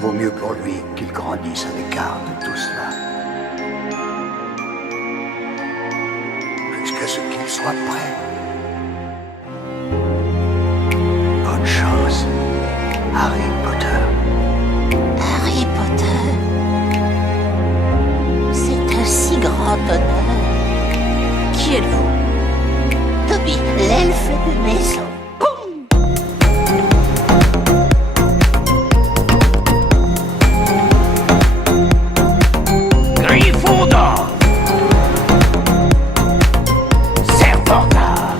vaut mieux pour lui qu'il grandisse à l'écart de tout cela. Jusqu'à ce qu'il soit prêt. Bonne chance, Harry Potter. Harry Potter, c'est un si grand honneur. Qui êtes-vous? Toby, l'elfe de maison. Gryffondor, Serpentard,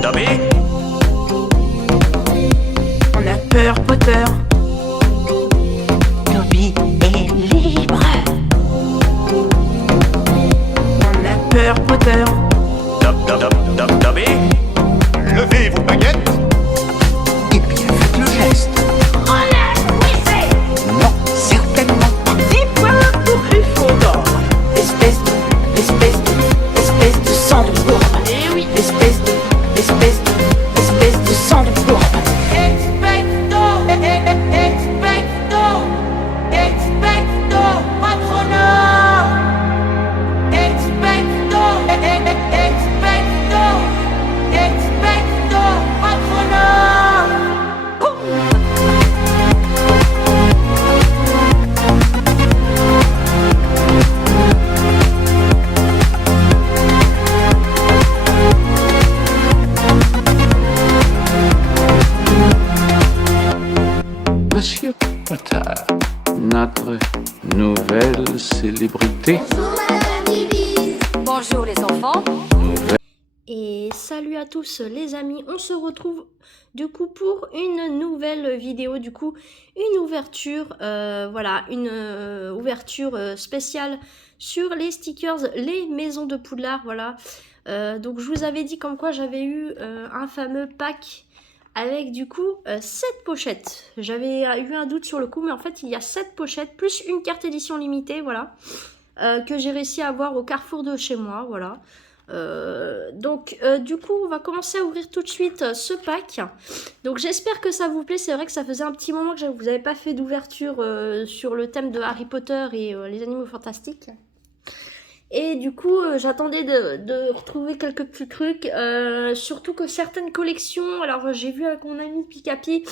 Dobby. On a peur, Potter. Toby est libre. On a peur, Potter. Dobby. Levez vos baguettes. Et bien faites le geste. Non, certainement pas. Victoire pour Gryffondor. Espèce de sang de bourbe. Eh oui. Espèce de sang de bourbe. Expecto patronum! Expecto patronum! Monsieur Potter, notre nouvelle célébrité. Bonjour les enfants. Et salut à tous les amis, on se retrouve du coup pour une nouvelle vidéo, du coup une ouverture, voilà, une ouverture spéciale sur les stickers, les maisons de Poudlard, voilà. Donc je vous avais dit comme quoi j'avais eu un fameux pack avec du coup 7 pochettes. J'avais eu un doute sur le coup, mais en fait il y a 7 pochettes, plus une carte édition limitée, voilà, que j'ai réussi à avoir au carrefour de chez moi, voilà. Donc du coup on va commencer à ouvrir tout de suite ce pack. Donc j'espère que ça vous plaît. C'est vrai que ça faisait un petit moment que vous n'avez pas fait d'ouverture sur le thème de Harry Potter et les animaux fantastiques. Et du coup j'attendais de retrouver quelques petits trucs, surtout que certaines collections, alors j'ai vu avec mon ami Pikapi,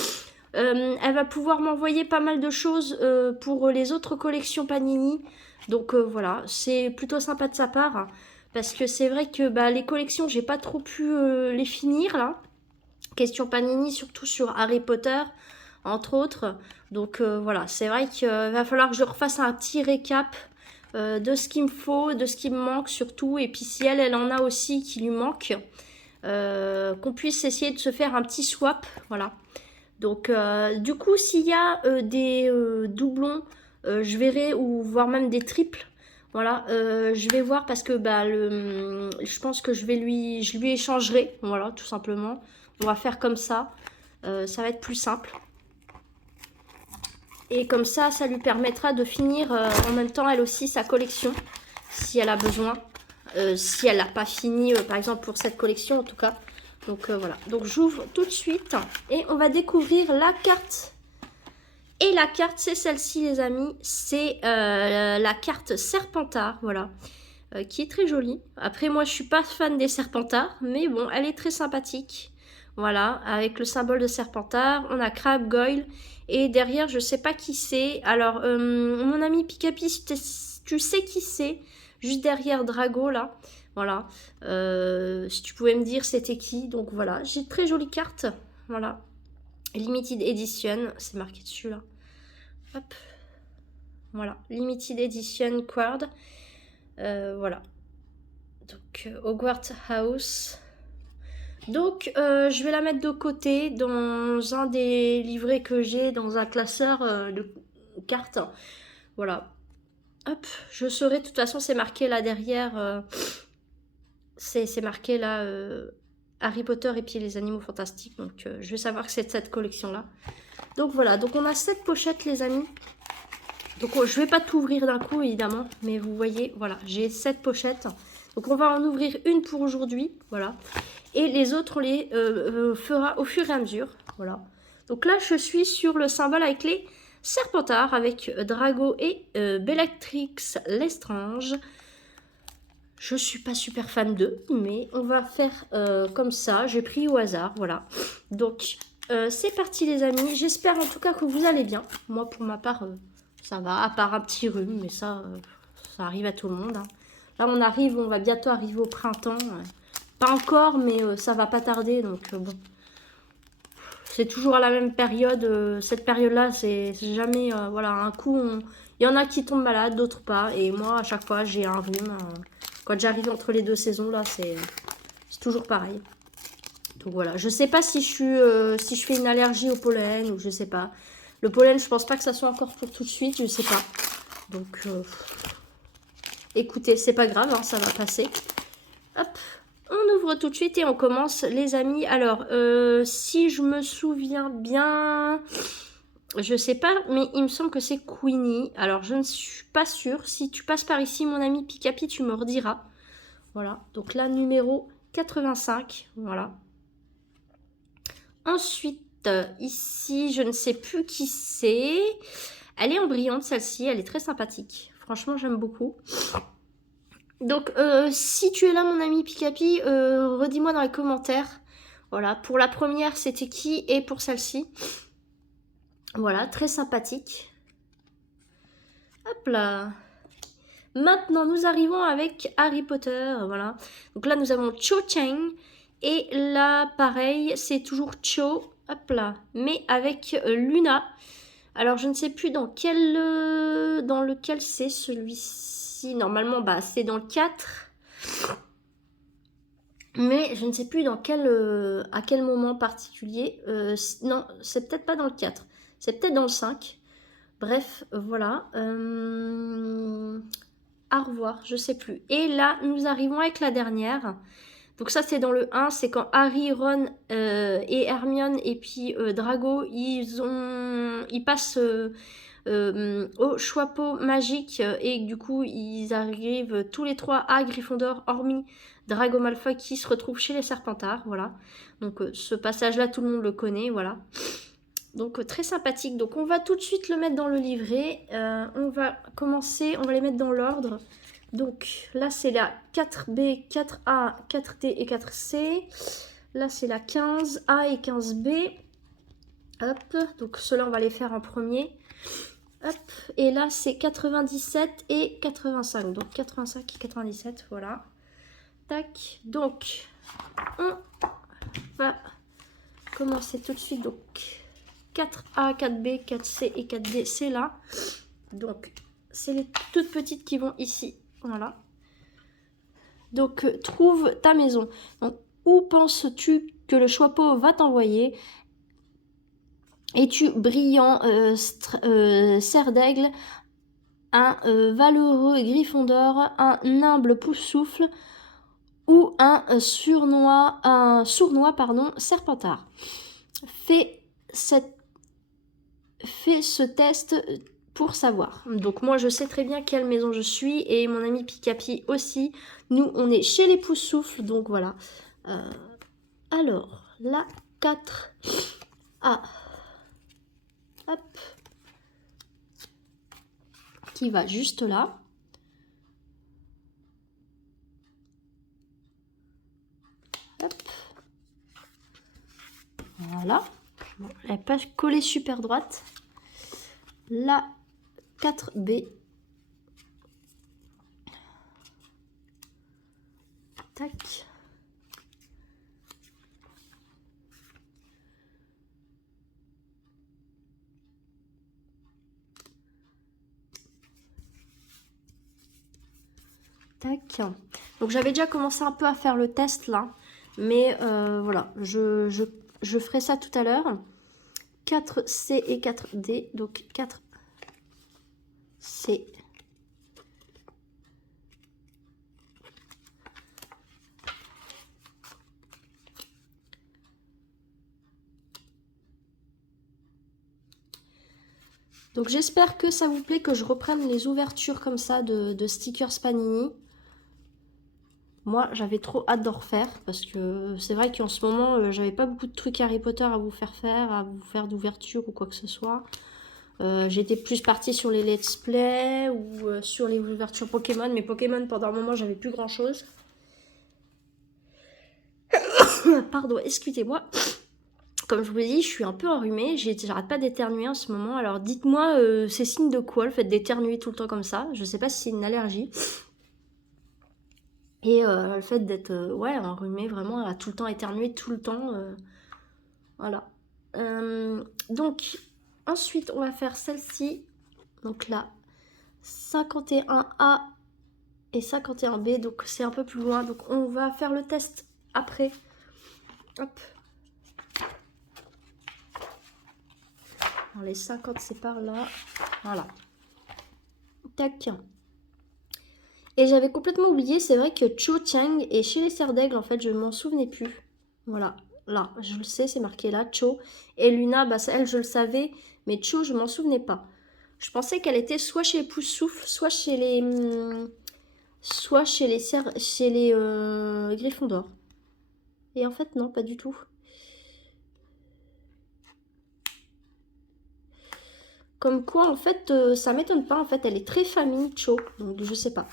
elle va pouvoir m'envoyer pas mal de choses pour les autres collections Panini. Donc voilà, c'est plutôt sympa de sa part. Parce que c'est vrai que les collections, j'ai pas trop pu les finir là. Question Panini, surtout sur Harry Potter, entre autres. Donc voilà, c'est vrai qu'il va falloir que je refasse un petit récap de ce qu'il me faut, de ce qui me manque surtout. Et puis si elle en a aussi qui lui manque, qu'on puisse essayer de se faire un petit swap. Voilà. Donc du coup, s'il y a des doublons, je verrai, ou voire même des triples. Voilà, je vais voir parce que je pense que je lui échangerai, voilà, tout simplement. On va faire comme ça, ça va être plus simple. Et comme ça lui permettra de finir en même temps, elle aussi, sa collection, si elle a besoin. Si elle n'a pas fini, par exemple, pour cette collection, en tout cas. Donc voilà, donc j'ouvre tout de suite et on va découvrir la carte. Et la carte, c'est celle-ci, les amis. C'est la carte Serpentard, voilà. Qui est très jolie. Après, moi, je suis pas fan des Serpentards. Mais bon, elle est très sympathique. Voilà, avec le symbole de Serpentard. On a Crabbe, Goyle. Et derrière, je sais pas qui c'est. Alors, mon ami Pikapi, tu sais qui c'est. Juste derrière Drago, là. Voilà. Si tu pouvais me dire c'était qui. Donc voilà, j'ai une très jolie carte. Voilà. Limited Edition, c'est marqué dessus là. Hop. Voilà, Limited Edition Quad. Voilà. Donc, Hogwarts House. Donc, je vais la mettre de côté dans un des livrets que j'ai, dans un classeur de cartes. Voilà. Hop, je saurai, de toute façon, c'est marqué là derrière. C'est marqué là. Harry Potter et puis les animaux fantastiques. Donc je vais savoir que c'est de cette collection là. Donc voilà, donc on a 7 pochettes les amis. Donc je vais pas tout ouvrir d'un coup évidemment. Mais vous voyez, voilà, j'ai 7 pochettes. Donc on va en ouvrir une pour aujourd'hui. Voilà. Et les autres on les fera au fur et à mesure. Voilà. Donc là, je suis sur le symbole avec les Serpentards, avec Drago et Bellatrix Lestrange. Je suis pas super fan d'eux, mais on va faire comme ça. J'ai pris au hasard, voilà. Donc, c'est parti les amis. J'espère en tout cas que vous allez bien. Moi, pour ma part, ça va, à part un petit rhume, mais ça arrive à tout le monde. Hein. Là, on va bientôt arriver au printemps. Pas encore, mais ça va pas tarder, donc bon. C'est toujours à la même période. Cette période-là, c'est jamais... voilà, un coup, il y en a qui tombent malades, d'autres pas. Et moi, à chaque fois, j'ai un rhume. Quand j'arrive entre les deux saisons, là, c'est toujours pareil. Donc voilà, je sais pas si je fais une allergie au pollen ou je sais pas. Le pollen, je pense pas que ça soit encore pour tout de suite, je sais pas. Donc, écoutez, c'est pas grave, hein, ça va passer. Hop. On ouvre tout de suite et on commence les amis. Alors, si je me souviens bien, je sais pas, mais il me semble que c'est Queenie. Alors, je ne suis pas sûre. Si tu passes par ici, mon ami Pikapi, tu me rediras. Voilà, donc là, numéro 85, voilà. Ensuite, ici, je ne sais plus qui c'est. Elle est en brillante, celle-ci, elle est très sympathique. Franchement, j'aime beaucoup. Donc, si tu es là, mon ami Pikapi, redis-moi dans les commentaires. Voilà, pour la première, c'était qui et pour celle-ci. Voilà, très sympathique. Hop là. Maintenant, nous arrivons avec Harry Potter. Voilà. Donc là, nous avons Cho Chang. Et là, pareil, c'est toujours Cho. Hop là. Mais avec Luna. Alors, je ne sais plus dans lequel c'est celui-ci. Normalement, bah, c'est dans le 4. Mais je ne sais plus à quel moment particulier. Non, c'est peut-être pas dans le 4. C'est peut-être dans le 5. Bref, voilà. À revoir, je sais plus. Et là, nous arrivons avec la dernière. Donc ça, c'est dans le 1. C'est quand Harry, Ron et Hermione et puis Drago, ils passent... au Choixpeau magique et du coup ils arrivent tous les trois à Gryffondor hormis Drago Malfoy qui se retrouve chez les Serpentards, voilà. Donc ce passage là tout le monde le connaît, voilà. Donc très sympathique. Donc on va tout de suite le mettre dans le livret. On va commencer, on va les mettre dans l'ordre. Donc là c'est la 4B, 4A, 4T et 4C. Là c'est la 15A et 15B. Hop, donc ceux-là on va les faire en premier. Hop, et là c'est 97 et 85, donc 85 et 97, voilà. Tac, donc on va commencer tout de suite, donc 4A, 4B, 4C et 4D, c'est là. Donc c'est les toutes petites qui vont ici, voilà. Donc trouve ta maison. Donc, où penses-tu que le Choixpeau va t'envoyer ? Es-tu brillant cerf d'aigle, un valeureux Gryffondor, un humble Poufsouffle ou un sournois Serpentard? Fais ce test pour savoir. Donc moi je sais très bien quelle maison je suis et mon ami Pikapi aussi. Nous on est chez les Poufsouffles, donc voilà. Alors la 4A. Hop, qui va juste là. Hop. Voilà. Bon, elle n'est pas collée super droite. La 4B. Tac. Tac. Donc j'avais déjà commencé un peu à faire le test là. Mais voilà, je ferai ça tout à l'heure. 4C et 4D. Donc 4C. Donc j'espère que ça vous plaît que je reprenne les ouvertures comme ça de stickers Panini. Moi, j'avais trop hâte d'en refaire parce que c'est vrai qu'en ce moment, j'avais pas beaucoup de trucs Harry Potter à vous faire d'ouverture ou quoi que ce soit. J'étais plus partie sur les let's play ou sur les ouvertures Pokémon. Mais Pokémon, pendant un moment, j'avais plus grand chose. Pardon, excusez-moi. Comme je vous l'ai dit, je suis un peu enrhumée. J'arrête pas d'éternuer en ce moment. Alors dites-moi, c'est signe de quoi le fait d'éternuer tout le temps comme ça? Je sais pas si c'est une allergie. Et le fait d'être ouais, enrhumée, vraiment, à tout le temps éternuer, tout le temps. Voilà. Donc, ensuite, on va faire celle-ci. Donc là, 51A et 51B. Donc, c'est un peu plus loin. Donc, on va faire le test après. Hop. Alors, les 50, c'est par là. Voilà. Tac. Et j'avais complètement oublié, c'est vrai que Cho Chang est chez les Serres d'Aigle, en fait, je m'en souvenais plus. Voilà, là, je le sais, c'est marqué là, Cho. Et Luna, bah, elle, je le savais, mais Cho, je m'en souvenais pas. Je pensais qu'elle était soit chez les Poussouf, soit chez les... Gryffondor. Et en fait, non, pas du tout. Comme quoi, en fait, ça m'étonne pas, en fait, elle est très famille, Cho, donc je sais pas.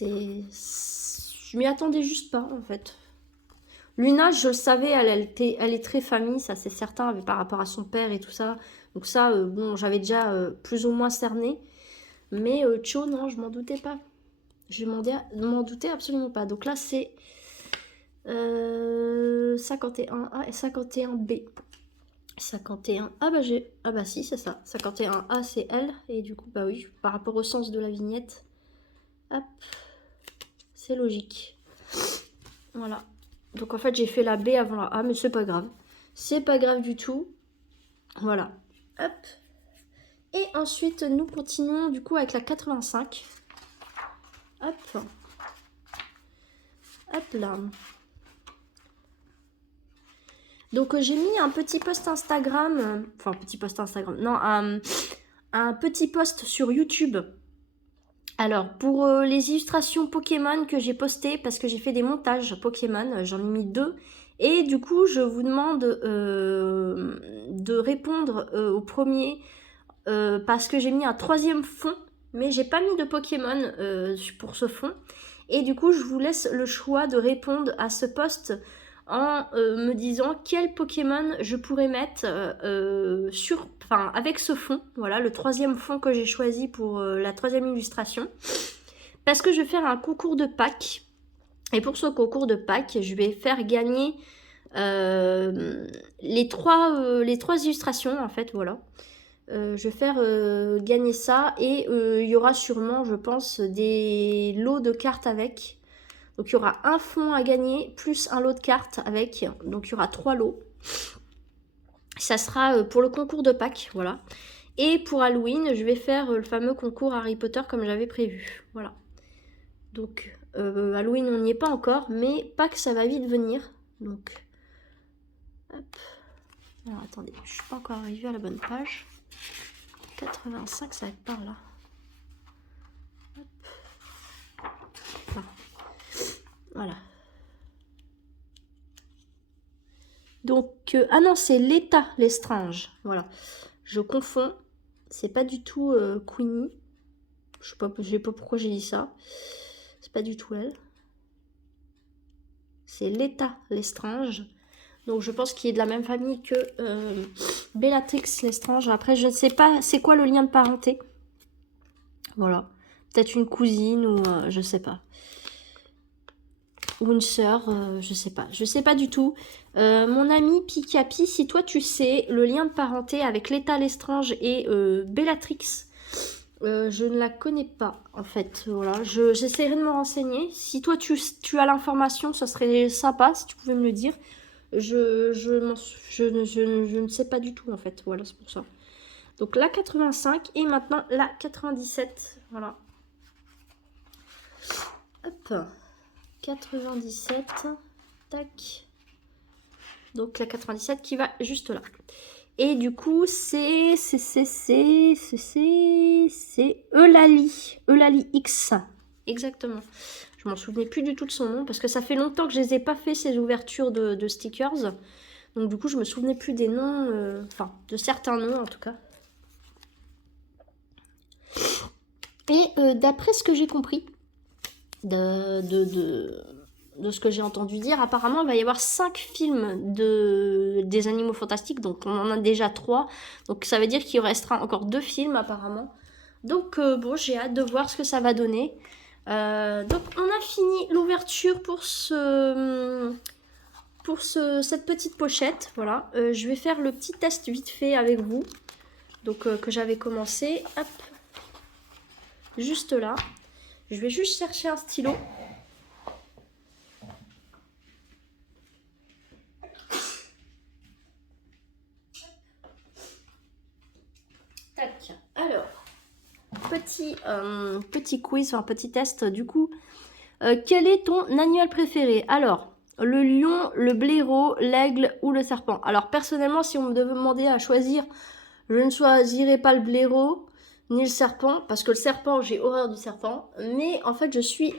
Je m'y attendais juste pas, en fait. Luna, je le savais, elle est très famille, ça c'est certain, par rapport à son père et tout ça. Donc ça, bon, j'avais déjà plus ou moins cerné. Mais Cho, non, je m'en doutais pas. Je m'en doutais absolument pas. Donc là, c'est 51A et 51B. 51, ah bah si, c'est ça. 51A, c'est elle. Et du coup, bah oui, par rapport au sens de la vignette, hop, c'est logique. Voilà. Donc en fait, j'ai fait la B avant la A, mais c'est pas grave. C'est pas grave du tout. Voilà. Hop. Et ensuite, nous continuons du coup avec la 85. Hop. Hop là. Donc j'ai mis un petit post Instagram, enfin petit post Instagram, non, un petit post sur YouTube. Alors pour les illustrations Pokémon que j'ai postées, parce que j'ai fait des montages Pokémon, j'en ai mis 2. Et du coup je vous demande de répondre au premier, parce que j'ai mis un 3e fond, mais j'ai pas mis de Pokémon pour ce fond. Et du coup je vous laisse le choix de répondre à ce post en me disant quel Pokémon je pourrais mettre avec ce fond. Voilà, le 3e fond que j'ai choisi pour la 3e illustration. Parce que je vais faire un concours de Pâques. Et pour ce concours de Pâques, je vais faire gagner les trois illustrations, en fait, voilà. Je vais faire gagner ça. Et il y aura sûrement, je pense, des lots de cartes avec. Donc il y aura un fond à gagner, plus un lot de cartes avec. Donc il y aura 3 lots. Ça sera pour le concours de Pâques, voilà. Et pour Halloween, je vais faire le fameux concours Harry Potter comme j'avais prévu. Voilà. Donc Halloween, on n'y est pas encore, mais Pâques, ça va vite venir. Donc, hop. Alors attendez, je suis pas encore arrivée à la bonne page. 85, ça va être par là. Hop. Là. Voilà. Donc, ah non, c'est Leta Lestrange. Voilà. Je confonds. C'est pas du tout Queenie. Je sais pas pourquoi j'ai dit ça. C'est pas du tout elle. C'est Leta Lestrange. Donc, je pense qu'il est de la même famille que Bellatrix Lestrange. Après, je ne sais pas c'est quoi le lien de parenté. Voilà. Peut-être une cousine ou je sais pas. Ou une sœur, je sais pas. Je sais pas du tout. Mon ami Pikapi, si toi tu sais le lien de parenté avec Leta Lestrange et Bellatrix, je ne la connais pas en fait. Voilà, j'essaierai de me renseigner. Si toi tu as l'information, ça serait sympa si tu pouvais me le dire. Je ne sais pas du tout en fait. Voilà, c'est pour ça. Donc la 85 et maintenant la 97. Voilà. Hop. 97, tac, donc la 97 qui va juste là. Et du coup c'est Eulalie X, exactement. Je m'en souvenais plus du tout de son nom parce que ça fait longtemps que je les ai pas fait ces ouvertures de stickers. Donc du coup je me souvenais plus des noms, enfin de certains noms en tout cas. Et d'après ce que j'ai compris de ce que j'ai entendu dire, apparemment il va y avoir 5 films des Animaux Fantastiques, donc on en a déjà 3, donc ça veut dire qu'il restera encore 2 films apparemment. Donc bon, j'ai hâte de voir ce que ça va donner. Donc on a fini l'ouverture pour cette petite pochette, voilà. Je vais faire le petit test vite fait avec vous, donc que j'avais commencé, hop, juste là. Je vais juste chercher un stylo. Tac, alors, petit quiz, enfin petit test du coup. Quel est ton animal préféré? Alors, le lion, le blaireau, l'aigle ou le serpent? Alors personnellement, si on me demandait à choisir, je ne choisirais pas le blaireau ni le serpent, parce que le serpent, j'ai horreur du serpent. Mais en fait, je suis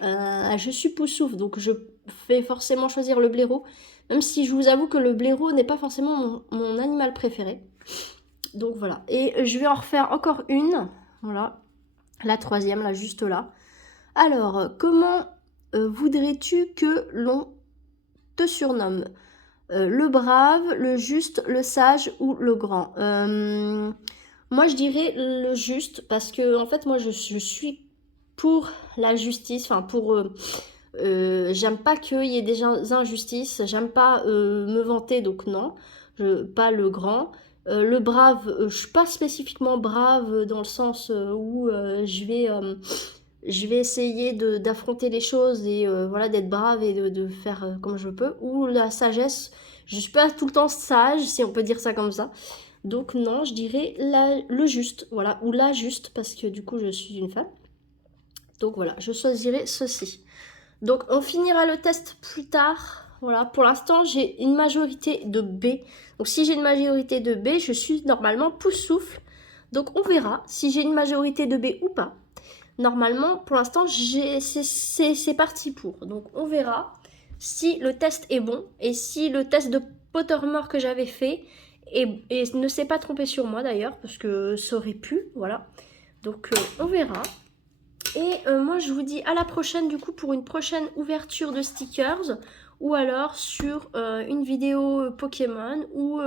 poussouf, donc je fais forcément choisir le blaireau, même si je vous avoue que le blaireau n'est pas forcément mon animal préféré. Donc voilà, et je vais en refaire encore une, voilà, la troisième, là, juste là. Alors, comment voudrais-tu que l'on te surnomme? Le brave, le juste, le sage ou le grand? Moi, je dirais le juste, parce que, en fait, moi, je suis pour la justice, enfin, pour... j'aime pas qu'il y ait des injustices, j'aime pas me vanter, donc non, pas le grand. Le brave, je suis pas spécifiquement brave dans le sens où je vais essayer d'affronter les choses et voilà, d'être brave et de faire comme je peux. Ou la sagesse, je suis pas tout le temps sage, si on peut dire ça comme ça. Donc non, je dirais le juste, voilà, ou la juste, parce que du coup je suis une femme. Donc voilà, je choisirai ceci. Donc on finira le test plus tard. Voilà, pour l'instant j'ai une majorité de B. Donc si j'ai une majorité de B, je suis normalement pouce-souffle. Donc on verra si j'ai une majorité de B ou pas. Normalement, pour l'instant, c'est parti pour. Donc on verra si le test est bon et si le test de Pottermore que j'avais fait et ne s'est pas trompé sur moi d'ailleurs, parce que ça aurait pu, voilà. Donc on verra. Et moi je vous dis à la prochaine du coup pour une prochaine ouverture de stickers ou alors sur une vidéo Pokémon ou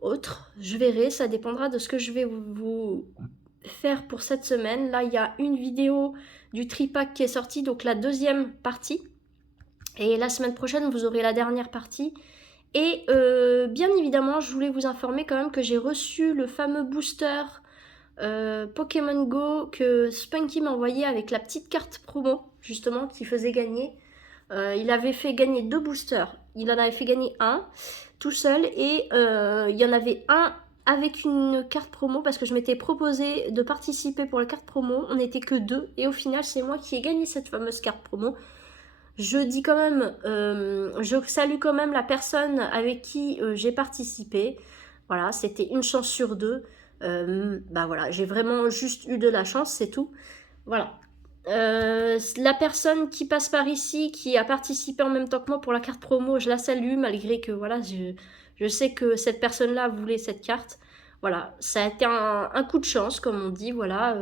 autre. Je verrai, ça dépendra de ce que je vais vous faire pour cette semaine. Là il y a une vidéo du tripack qui est sortie, donc la deuxième partie. Et la semaine prochaine vous aurez la dernière partie. Et bien évidemment je voulais vous informer quand même que j'ai reçu le fameux booster Pokémon Go que Spunky m'a envoyé avec la petite carte promo justement qui faisait gagner. Il avait fait gagner 2 boosters. Il en avait fait gagner un tout seul et il y en avait un avec une carte promo parce que je m'étais proposé de participer pour la carte promo. On n'était que 2 et au final c'est moi qui ai gagné cette fameuse carte promo. Je dis quand même, je salue quand même la personne avec qui j'ai participé. Voilà, c'était une chance sur 2. Bah voilà, j'ai vraiment juste eu de la chance, c'est tout. Voilà. La personne qui passe par ici, qui a participé en même temps que moi pour la carte promo, je la salue malgré que voilà, je sais que cette personne-là voulait cette carte. Voilà, ça a été un coup de chance, comme on dit, voilà.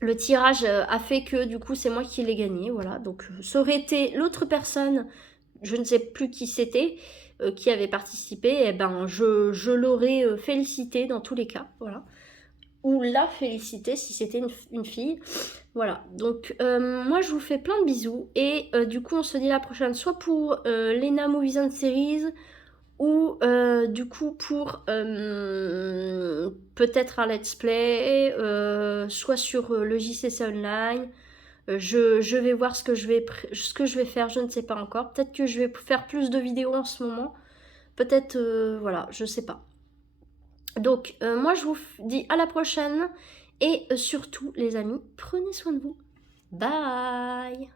Le tirage a fait que du coup c'est moi qui l'ai gagné, voilà. Donc ça aurait été l'autre personne, je ne sais plus qui c'était, qui avait participé, et ben je l'aurais félicité dans tous les cas, voilà. Ou la félicité si c'était une fille, voilà. Donc moi je vous fais plein de bisous et du coup on se dit la prochaine, soit pour Lena Movies and Series ou du coup pour peut-être un let's play, soit sur le JCC Online. Je vais voir ce que je vais faire, je ne sais pas encore. Peut-être que je vais faire plus de vidéos en ce moment. Peut-être, voilà, je sais pas. Donc, moi, je vous dis à la prochaine. Et surtout, les amis, prenez soin de vous. Bye!